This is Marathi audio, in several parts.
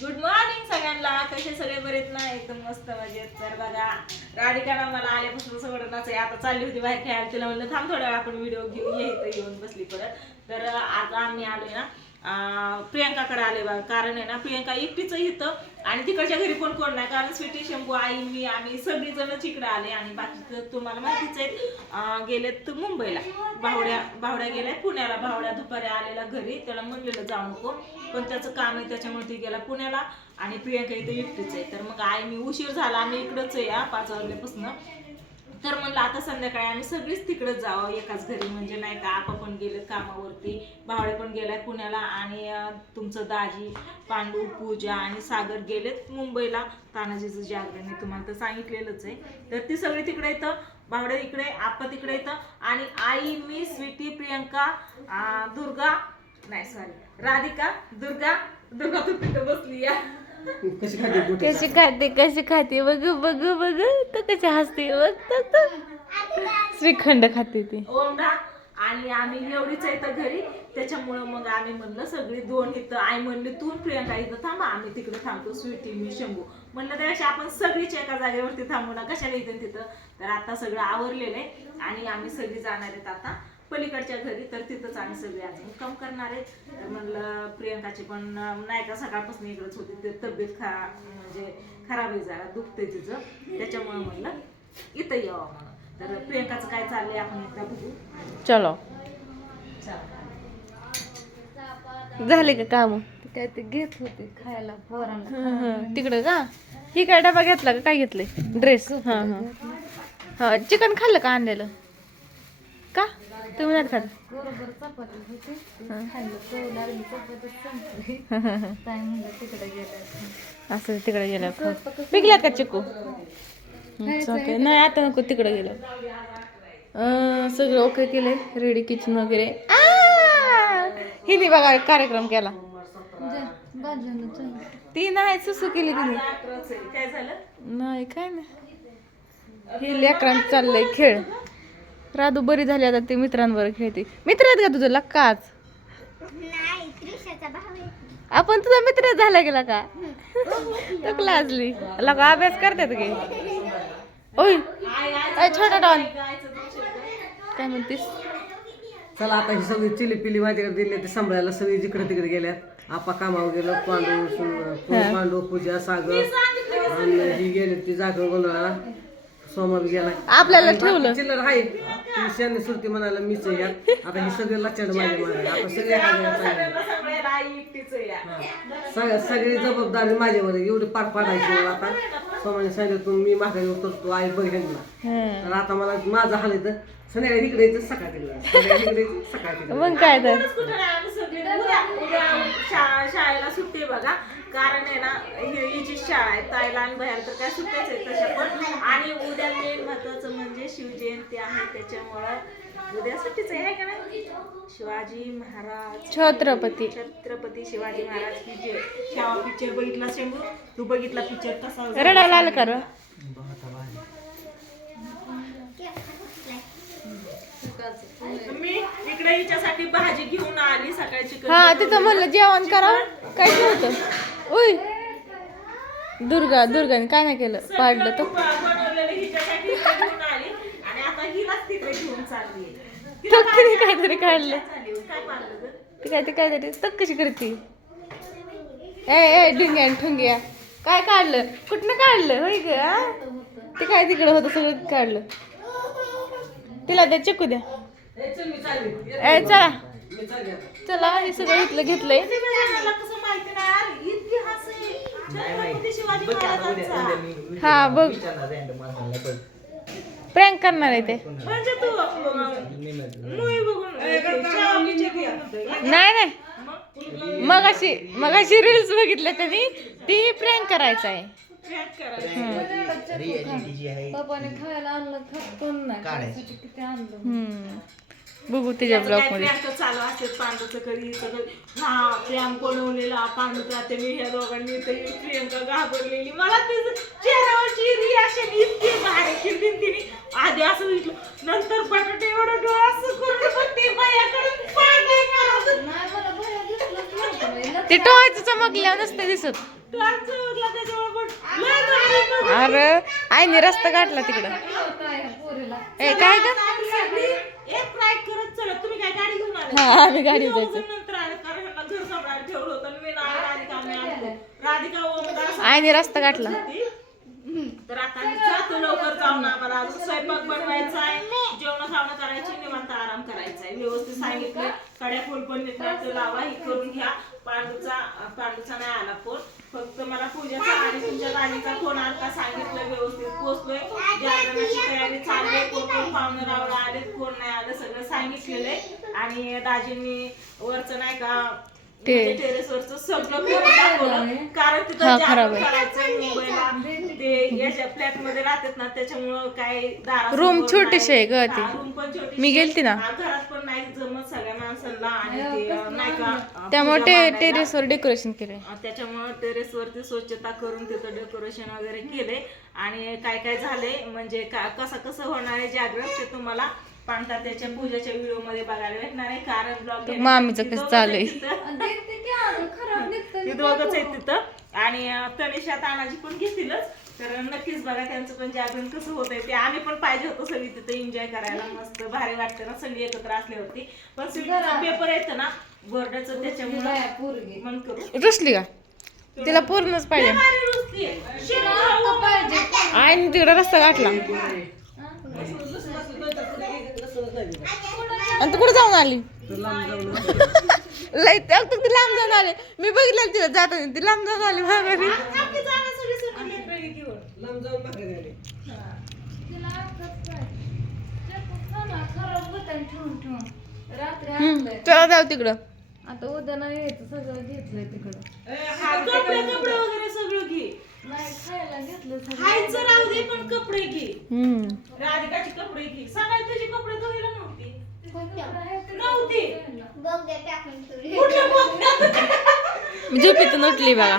गुड मॉर्निंग सगळ्यांना. कसे सगळे बरेत ना? एकदम मस्त मजेत. तर बघा राधिकाला मला आल्यापासून सोडणच आहे. आता चालली होती बाहेर खेळायला, तिला म्हणलं थांब थोड्या वेळ आपण व्हिडिओ घेऊ. येऊन बसली परत. तर आज आम्ही आलोय ना प्रियंकाकडे आले बघा. कारण आहे ना प्रियंका एकटीच इथं आणि तिकडच्या घरी पण कोण नाही. कारण स्वीटी, शंभू, आई, मी आम्ही सगळीजणच इकडे आले आणि बाकी तुम्हाला माहितीच आहे गेलेत मुंबईला. भावड्या गेलाय पुण्याला. भावड्या दुपारी आलेला घरी, त्याला म्हणलेलं जाऊ नको पण त्याचं काम आहे त्याच्यामुळे ती गेला पुण्याला आणि प्रियंका इथे एकटीच आहे. तर मग आई मी उशीर झाला, आम्ही इकडंच आहे 5 वाजल्यापासून. तर म्हणलं आता संध्याकाळी आम्ही सगळीच तिकडे जावं एकाच घरी, म्हणजे नाही का आपा पण गेलेत कामावरती, भावडे पण गेलाय पुण्याला आणि तुमचं दाजी, पांडू, पूजा आणि सागर गेलेत मुंबईला तानाजीचं जागरण. मी तुम्हाला तर सांगितलेलंच आहे. तर ती सगळी तिकडे येतं, भावडे इकडे, आपा तिकडे येतं आणि आई, मी, स्वीटी, प्रियंका, दुर्गा नाही सॉरी राधिका, दुर्गा तू तिथं बसली या. कशी खाते बघ तर कशी हसते बघ. श्रीखंड खाते ती. ओमडा आणि आम्ही एवढीच आहे तर घरी, त्याच्यामुळं मग आम्ही म्हणलं सगळी दोन इथं. आई म्हणली तू प्रियंका इथं थांबा, आम्ही तिकडे थांबतो, स्वीटी, मी, शंभू. म्हणलं त्यापेक्षा आपण सगळीच एका जागेवरती थांबू ना, कशाला इथं तिथं. तर आता सगळं आवरलेलं आहे आणि आम्ही सगळी जाणार आहेत आता पलीकडच्या घरी. तर तिथंच आम्ही सगळे आज मुक्काम करणार आहेत. तर म्हणलं प्रियंकाची पण नाही का सकाळपासून इकडंच होती, ते तब्येत म्हणजे खराब आहे, जरा दुखतंय तिचं, त्याच्यामुळे म्हणलं इथं यावं म्हणून. तर प्रियंकाचं काय चाललंय आपण एकदा बघू. चलो झाले का काम? काय ते घेत होते खायला पोरांना. तिकडं का? ही काय डबा घेतला का? काय घेतलंय? ड्रेस. हा चिकन खाल्लं का आणलेलं? का तुम्ही नाही खात? बरोबर चपाती होते खाल्लं, चव लागली, चपाती संपली. काय म्हणलं तिकडे गेलं असं तिकडे गेलं. पिकल्यात का चिकू? नाही आता नको, तिकडे गेलं. सगळं ओके केलंय, रेडी किचन वगैरे. हिने बघा कार्यक्रम केला. ती नाही सुसू केली तिने. काय झालं? नाही काय नाही, हे लेकरांचं चाललंय खेळ. राधू बरी झाली आता, ती मित्रांवर खेळते. मित्र आहेत का तुझं लक्काच? आपण तुझा मित्र झाला गेला का? तो लाजली लका अभ्यास करतात गे. ओय छोटा डॉन काय म्हणतीस? चला आता ही सगळी चिली पिली माझ्याकडे दिली, ते सांभाळायला सगळी जिकडे तिकडे गेल्यात. आपा कामावर गेलं, पांडू, पूजा, सागर आणि ही गेली ती जागर गोंधळाला. सोमा बी गेला. आपल्याला ठेवलं चिल्लर आहे ती शेण सुरती म्हणाला मीच आहे यात. आता ही सगळे लक्षात माझ्या मागे, आता सगळी जबाबदारी माझ्यावर आहे. एवढी पार पाडायची मला. आता सोमाने सांगितलं मी माघारी उतरतो, आई बघेन. तर आता मला माझं हाल येतं, संध्याकाळी इकडे यायचं, सकाळी सकाळी. मग काय तर शाळेला सुट्टी बघा. कारण आहे ना हिची शाळा आहे, ताईला आणि बाहेर तर काय सुट्ट्याच आहेत तशा पण. आणि उद्या मेन महत्वाचं म्हणजे शिवजयंती आहे, त्याच्यामुळं उद्या सुट्टीच आहे का नाही. शिवाजी महाराज, छत्रपती शिवाजी महाराज की जय. शेवा पिक्चर बघितला शंभू? तू बघितला पिक्चर कसा? रडायला आलं का? मी इकडे हिच्यासाठी भाजी घेऊन आली सकाळची. हा तिथं म्हणलं जेवण करा, काय होतं? उय दुर्गाने काय नाही केलं, पाडलं तर बनवलेलं हिच्यासाठी घेऊन आली आणि आता हिलाच तिकडे घेऊन चालली. काहीतरी काढलं. काय पाडलं ती काहीतरी तक कशी करते. ए ढिंग्या ठुंग्या काय काढलं? कुठनं काढलं होय ग? ते काय तिकडं होतं सगळं काढलं. तिला द्या चिकू द्या. ए चला हे सगळं इथलं घेतलंय. कसं माहिती नाही इतिहास आहे छत्रपती शिवाजी महाराजांचा. हा बघ प्रँक करणार आहे ते. म्हणजे तू मूवी बघून नाही मगाशी रील्स बघितल्या त्यांनी, ती प्रँक करायचं आहे. पप्पाने खायला आणलं, खात पण नाही. किती आणलं बघू त्याच्या ब्लॉग मध्ये. चालू असते पांडूचं कधी सगळं. हा प्रियांक बनवलेला पांडूचा ते मी ह्या दोघांनी प्रियंका घाबरलेली. मला तिचं चेहऱ्यावरची रिॲक्शन इतकी भारी केली तिने. आधी असं म्हटलं, नंतर बटाटे एवढं डोळा असं करून ते बायाकडे नाही. मला भया दिसलंच नव्हतं. ते टोळाचं चमकल्यावर नसतं दिसत. टॉर्च चमकला त्याच्यामुळे पण लय भारी बघ. अरे आईने रस्ता गाठला तिकडं. पोरीला ए काय ग? एक फ्राय करत चला. तुम्ही काय गाडी घेऊन आले? हा आम्ही गाडी दोघं जायचं. नंतर आले कारण ह्यांना घर सांभाळायला ठेवलं होतं आणि मी नाही राधिका आम्ही आलो. राधिका ओमदास आईने रस्ता गाठला. होती. तर आता आम्ही जातो लवकर जाऊन आम्हाला अजून स्वयंपाक बनवायचा आहे, जेवण खावणं करायची, निवांत आराम करायचा आहे. व्यवस्थित सांगितलं कड्या फुल पण नीट लावा, ही करून घ्या. पांडूचा नाही आला फोन, फक्त मला पूजाचा आणि तुमच्या राणीचा फोन आला. सांगितलं व्यवस्थित पोहोचलोय, जागरणाची तयारी चालली आहे, कोण पाहुणे रावला आले, कोण नाही आलं, सगळं सांगितलेलं आहे. आणि दाजींनी वरचं नाही का टेरेस वरचं सगळं करून दाखवलं, कारण तिथं जागरण करायचं मुंबईला. ते याच्या फ्लॅट मध्ये राहतात ना, त्याच्यामुळं काय दारासमोर रूम छोटीशी आहे ग ती. रूम पण छोटी, मी गेलती ना. घरात पण नाही जमत सगळ्या माणसांना. आणि ते नाही का त्यामुळे टेरेसवर डेकोरेशन केलंय. त्याच्यामुळे टेरेस वरती स्वच्छता करून तिथं डेकोरेशन वगैरे केले. आणि काय काय झाले म्हणजे कसं होणार आहे जागरण ते तुम्हाला पांढरा त्याच्या पूजाच्या व्हिडिओ मध्ये बघायला भेटणार आहे. कारण ब्लॉग मामीचं कसं चालू आहे खराब निघतं. ते दोघंच आहेत तिथं. आणि तनिषा तानाजी पण घेतीलच. तर नक्कीच बघा त्यांचं पण जागरण कसं होतंय ते. आम्ही पण पाहिजे होतो सगळी तिथं एन्जॉय करायला, मस्त भारी वाटतं ना सगळी एकत्र असली होती. पण स्वीटचं पेपर येतं ना बोर्डाचं, त्याच्यामुळे पोरगी मन करू रुसली का? तिला पूर्णच पाहिजे. आईने तिकडे रस्ता गाठला. आणि तू कुठे जाऊन आली? लय ती लांब जाऊन आले. मी बघितलं तिला जाताना, ती लांब जाऊन आली माघारी. खराब होतं ठेवून ठेवून रात्री आणलंय. चला जाऊ तिकडं. आता उद्या नाही यायचं, सगळं घेतलंय तिकडं. कपडे वगैरे सगळं घे. नाही खायला घेतलं सगळं. खायचं राहू दे पण कपडे घे. हम्म. राधिकाचे कपडे घे. सकाळी तुझी कपडे धुवायला नव्हती. कुठल्या बोगद्यात? झोपेतून उठली बघा.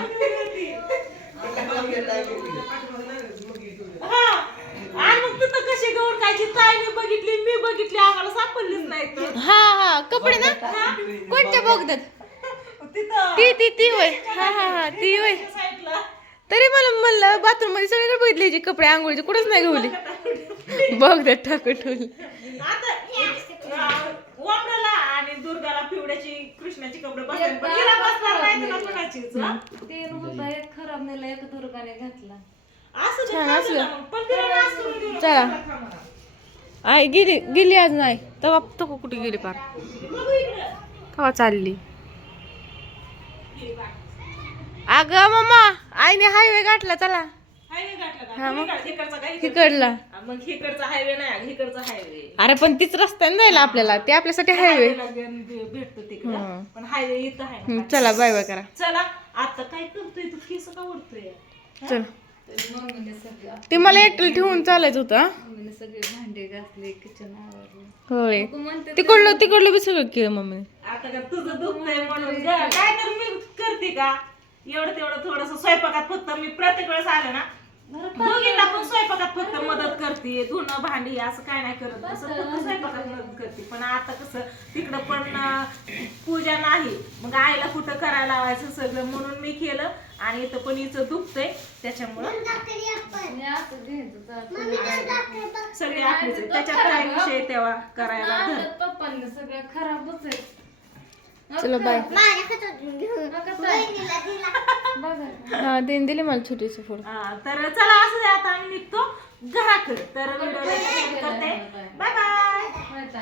हा. आणि मग तिथं कशी गौर खायची ताईने बघितली, मी बघितली, आम्हाला सापडलीच नाही तर. हा कपडे ना कोणत्या बोगद्यात? तिथं ती होय. हा ती होय. साईडला तरी मला म्हणलं बाथरूम मध्ये सगळीकडे बघितले जे कपडे आंघोळीचे कुठंच नाही घावली. बोगद्यात टाकून ठेवली. आता वामराला आणि दुर्गाला पिवड्याची कृष्णाची कपडे बसतात, पण हिला बसणार नाही तुला कोणाचीच. हा? तीन होता, एक खराब नेला, एक दुर्गाने घातला. असं छान ते असलं. मग. पण तिला नाच करून देऊ नको. चला. खा म्हणा. आई गेली आज नाही तेव्हा तो कुठे गेली पार. बघू इकडं. केव्हा चालली? अगं मम्मा आईने हायवे गाठला. चला हायवे गाठला का? हा, मग. इकडचा का? तिकडला. मग इकडचा हायवे नाही, इकडचा हायवे. अरे पण तीच रस्त्याने जायला आपल्याला, ते आपल्यासाठी हायवे. भेटतो तिकडं, हं. पण हायवे इथं आहे ना. चला बाय बाय करा. चला आता काय करतोय तू? केस का ओढतोय? चल. मम्मीने सगळं ते मला एकटं ठेवून चालायचं होतं. मम्मीने सगळे भांडे घासले, किचन आवरले. होय तू म्हणते तिकडलं बी सगळं केलं मम्मीने. आता का तुझं दुखतंय म्हणून काय तर मी करते का? एवढं तेवढं थोडस स्वयंपाकात फक्त मी प्रत्येक वेळेस आलं ना दोघींना पण स्वयंपाकात फक्त मदत करते. धुणं भांडी असं काय नाही करत, असं फक्त स्वयंपाकात मदत करते. पण आता कसं तिकडं पण पूजा नाही, मग आईला कुठं करायला लावायचं सगळं, म्हणून मी केलं. आणि इथं पण हिचं दुखतंय त्याच्यामुळं सगळे आपलीच आहेत. त्याच्यात काय विषय तेव्हा करायला धर. पप्पांनी सगळं खराबच आहे. चलो बाय. बघा हा तीन दिली मला छोटीशी फूड. तर चला असं दे, आता आम्ही निघतो घराकडे. तर व्हिडिओला